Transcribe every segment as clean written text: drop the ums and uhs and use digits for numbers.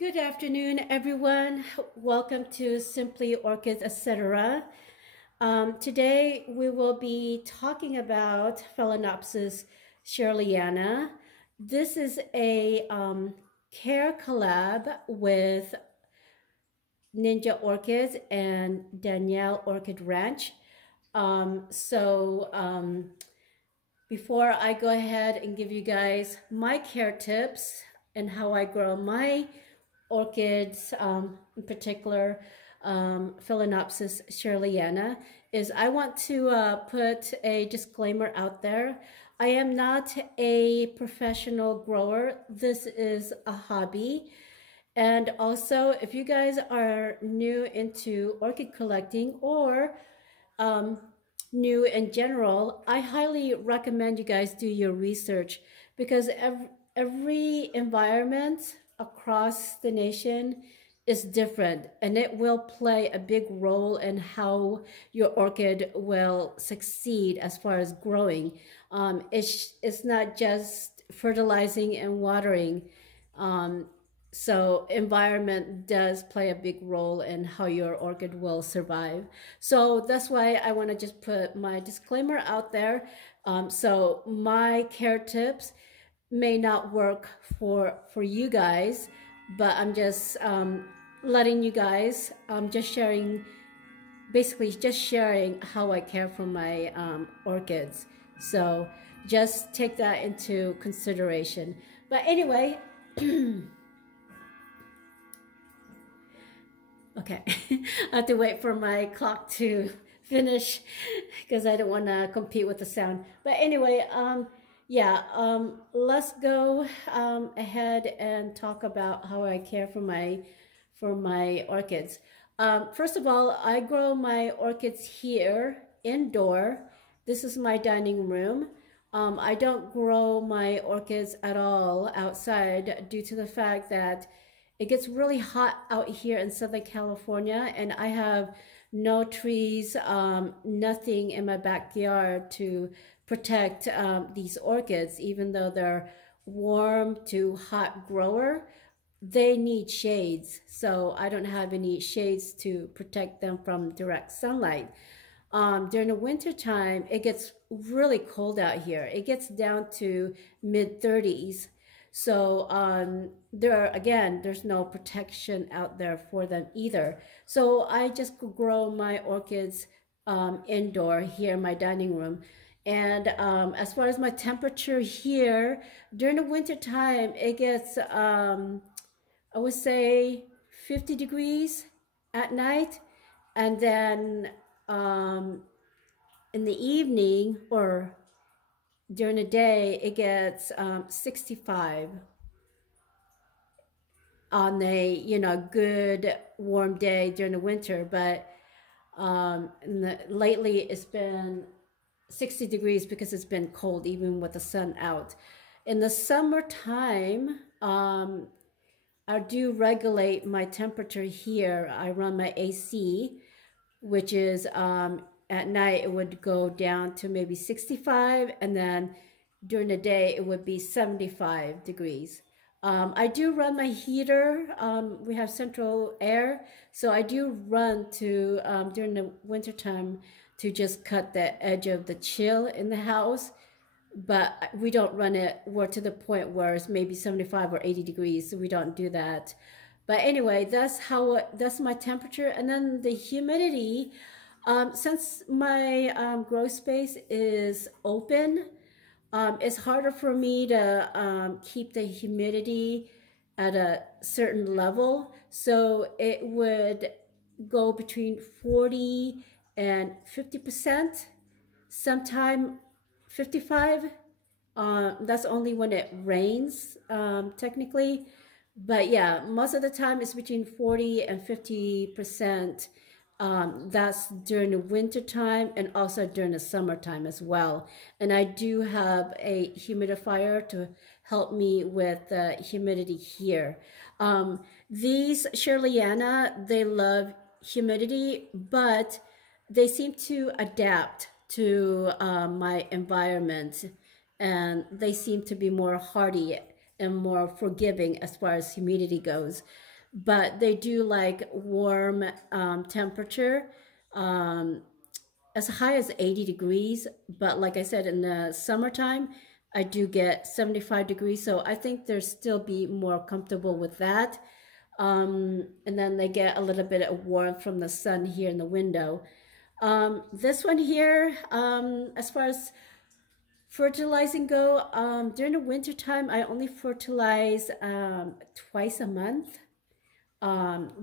Good afternoon, everyone. Welcome to Simply Orchids, etc. Today we will be talking about Phalaenopsis Schilleriana. This is a care collab with Ninja Orchids and Danielle Orchid Ranch. Before I go ahead and give you guys my care tips and how I grow my orchids, in particular Phalaenopsis Schilleriana, is I want to put a disclaimer out there. I am not a professional grower. This is a hobby. And also, if you guys are new into orchid collecting or new in general, I highly recommend you guys do your research, because every environment across the nation is different, and it will play a big role in how your orchid will succeed as far as growing. It's not just fertilizing and watering. So environment does play a big role in how your orchid will survive. So that's why I want to just put my disclaimer out there. So my care tips may not work for you guys, but I'm just letting you guys, just sharing, basically just sharing how I care for my orchids. So just take that into consideration. But anyway, okay, I have to wait for my clock to finish because I don't want to compete with the sound. But anyway, let's go ahead and talk about how I care for my orchids. First of all, I grow my orchids here indoor. This is my dining room. I don't grow my orchids at all outside due to the fact that it gets really hot out here in Southern California, and I have no trees, nothing in my backyard to protect these orchids. Even though they're warm to hot grower, they need shades. So I don't have any shades to protect them from direct sunlight. During the winter time, it gets really cold out here. It gets down to mid-30s. So there's no protection out there for them either. So I just grow my orchids indoor here in my dining room. And as far as my temperature here, during the winter time, it gets, I would say 50 degrees at night. And then in the evening or during the day, it gets 65 on a good warm day during the winter. But lately it's been 60 degrees because it's been cold even with the sun out. In the summertime, I do regulate my temperature here. I run my AC, which is at night it would go down to maybe 65, and then during the day it would be 75 degrees. I do run my heater. We have central air, so I do run to during the winter time to just cut the edge of the chill in the house. But we don't run it to the point where it's maybe 75 or 80 degrees, so we don't do that. But anyway, that's my temperature. And then the humidity, since my grow space is open, it's harder for me to keep the humidity at a certain level. So it would go between 40 and 50%, sometime 55. That's only when it rains, technically. But yeah, most of the time it's between 40 and 50%. That's during the winter time and also during the summertime as well. And I do have a humidifier to help me with the humidity here. These Schilleriana, they love humidity, but they seem to adapt to my environment, and they seem to be more hardy and more forgiving as far as humidity goes. But they do like warm temperature, as high as 80 degrees. But like I said, in the summertime, I do get 75 degrees. So I think they'll still be more comfortable with that. And then they get a little bit of warmth from the sun here in the window. This one here, as far as fertilizing go, during the winter time, I only fertilize twice a month,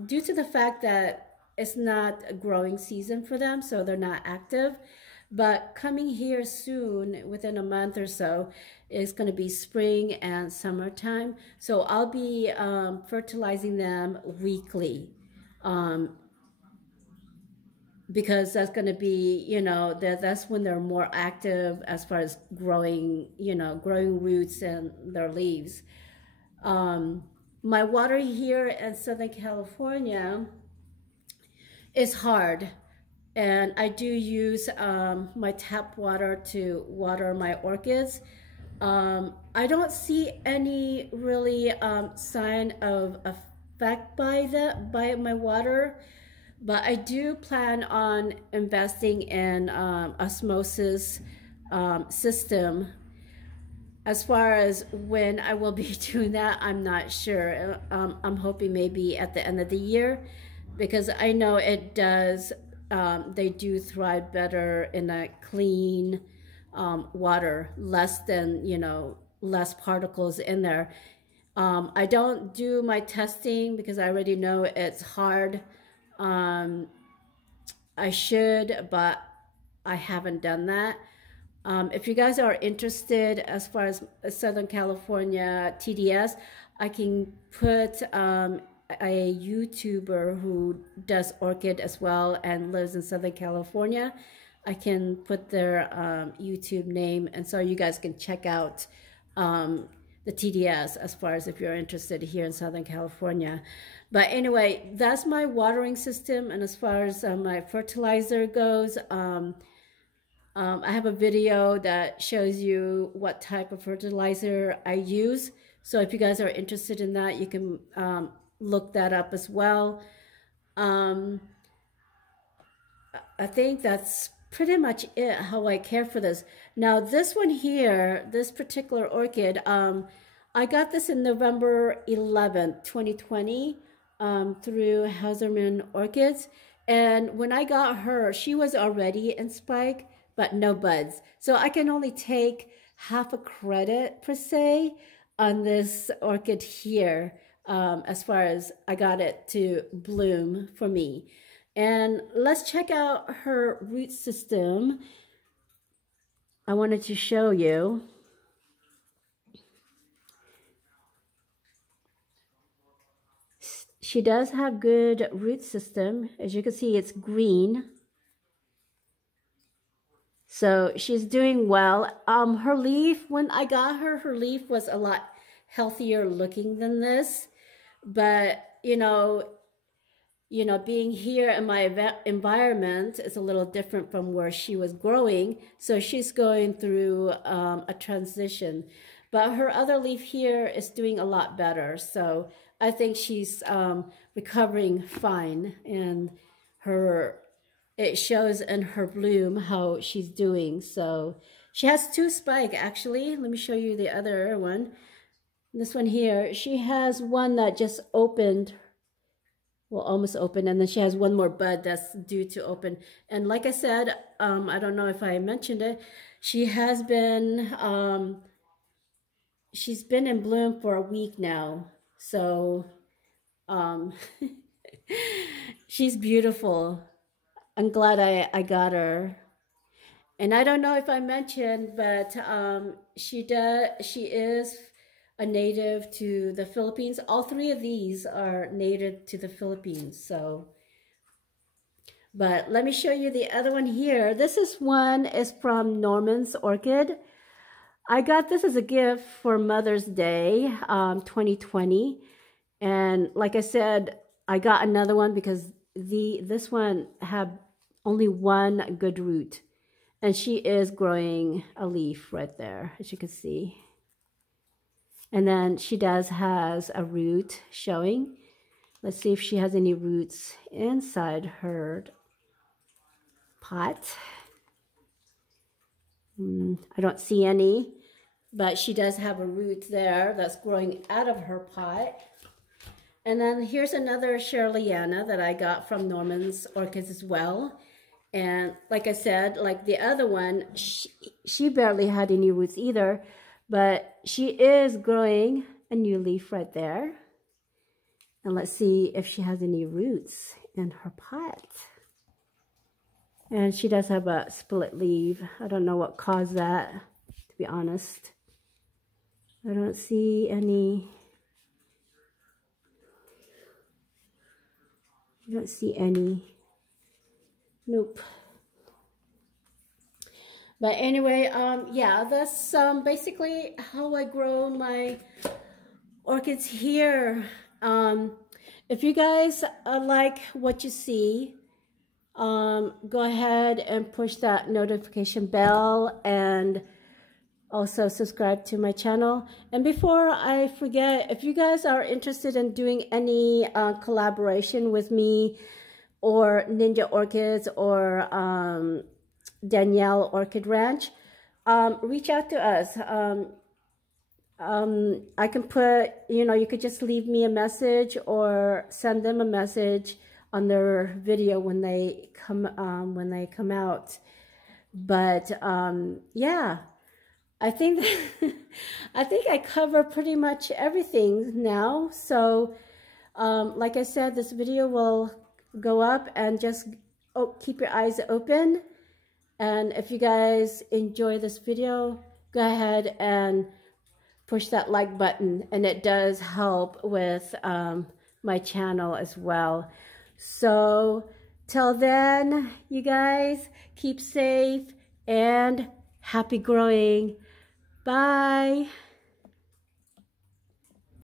due to the fact that it's not a growing season for them, so they're not active. But coming here soon, within a month or so, is going to be spring and summertime. So I'll be fertilizing them weekly. Because that's going to be, you know, that's when they're more active as far as growing, you know, growing roots and their leaves. My water here in Southern California is hard, and I do use my tap water to water my orchids. I don't see any really sign of effect by my water. But I do plan on investing in osmosis system. As far as when I will be doing that, I'm not sure. I'm hoping maybe at the end of the year, because I know it does, they do thrive better in a clean water, less than, you know, less particles in there. I don't do my testing because I already know it's hard. I should, but I haven't done that. If you guys are interested as far as Southern California TDS, I can put a YouTuber who does orchid as well and lives in Southern California. I can put their YouTube name, and so you guys can check out the TDS as far as if you're interested here in Southern California. But anyway, that's my watering system. And as far as my fertilizer goes, I have a video that shows you what type of fertilizer I use. So if you guys are interested in that, you can look that up as well. I think that's pretty much it, how I care for this. Now, this one here, this particular orchid, I got this in November 11th, 2020. Through Hauserman Orchids, and when I got her, she was already in spike but no buds, so I can only take half a credit per se on this orchid here, as far as I got it to bloom for me. And let's check out her root system. I wanted to show you. She does have good root system. As you can see, it's green. So she's doing well. Her leaf, when I got her, her leaf was a lot healthier looking than this. But, you know, being here in my environment is a little different from where she was growing. So she's going through a transition. But her other leaf here is doing a lot better. So I think she's recovering fine, and it shows in her bloom how she's doing. So she has 2 spike actually. Let me show you the other one. This one here, she has one that just opened, well, almost opened, and then she has one more bud that's due to open. And like I said, I don't know if I mentioned it, she has been she's been in bloom for a week now. So she's beautiful. I'm glad I got her. And I don't know if I mentioned, but she is a native to the Philippines. All 3 of these are native to the Philippines. So, but let me show you the other one here. This is from Norman's Orchid. I got this as a gift for Mother's Day, 2020. And like I said, I got another one because this one had only one good root. And she is growing a leaf right there, as you can see. And then she has a root showing. Let's see if she has any roots inside her pot. I don't see any, but she does have a root there that's growing out of her pot. And then here's another Schilleriana that I got from Norman's Orchids as well. And like I said, like the other one, she barely had any roots either, but she is growing a new leaf right there. And let's see if she has any roots in her pot. And she does have a split leaf. I don't know what caused that, to be honest. I don't see any. I don't see any. Nope. But anyway, yeah, that's basically how I grow my orchids here. If you guys like what you see, go ahead and push that notification bell and also subscribe to my channel. And before I forget, if you guys are interested in doing any collaboration with me or Ninja Orchids or Danielle Orchid Ranch, reach out to us. I can put, you could just leave me a message or send them a message on their video when they come out. But yeah, I think I cover pretty much everything now. So like I said, this video will go up, and just keep your eyes open. And if you guys enjoy this video, go ahead and push that like button, and it does help with my channel as well. So till then, you guys keep safe and happy growing. Bye.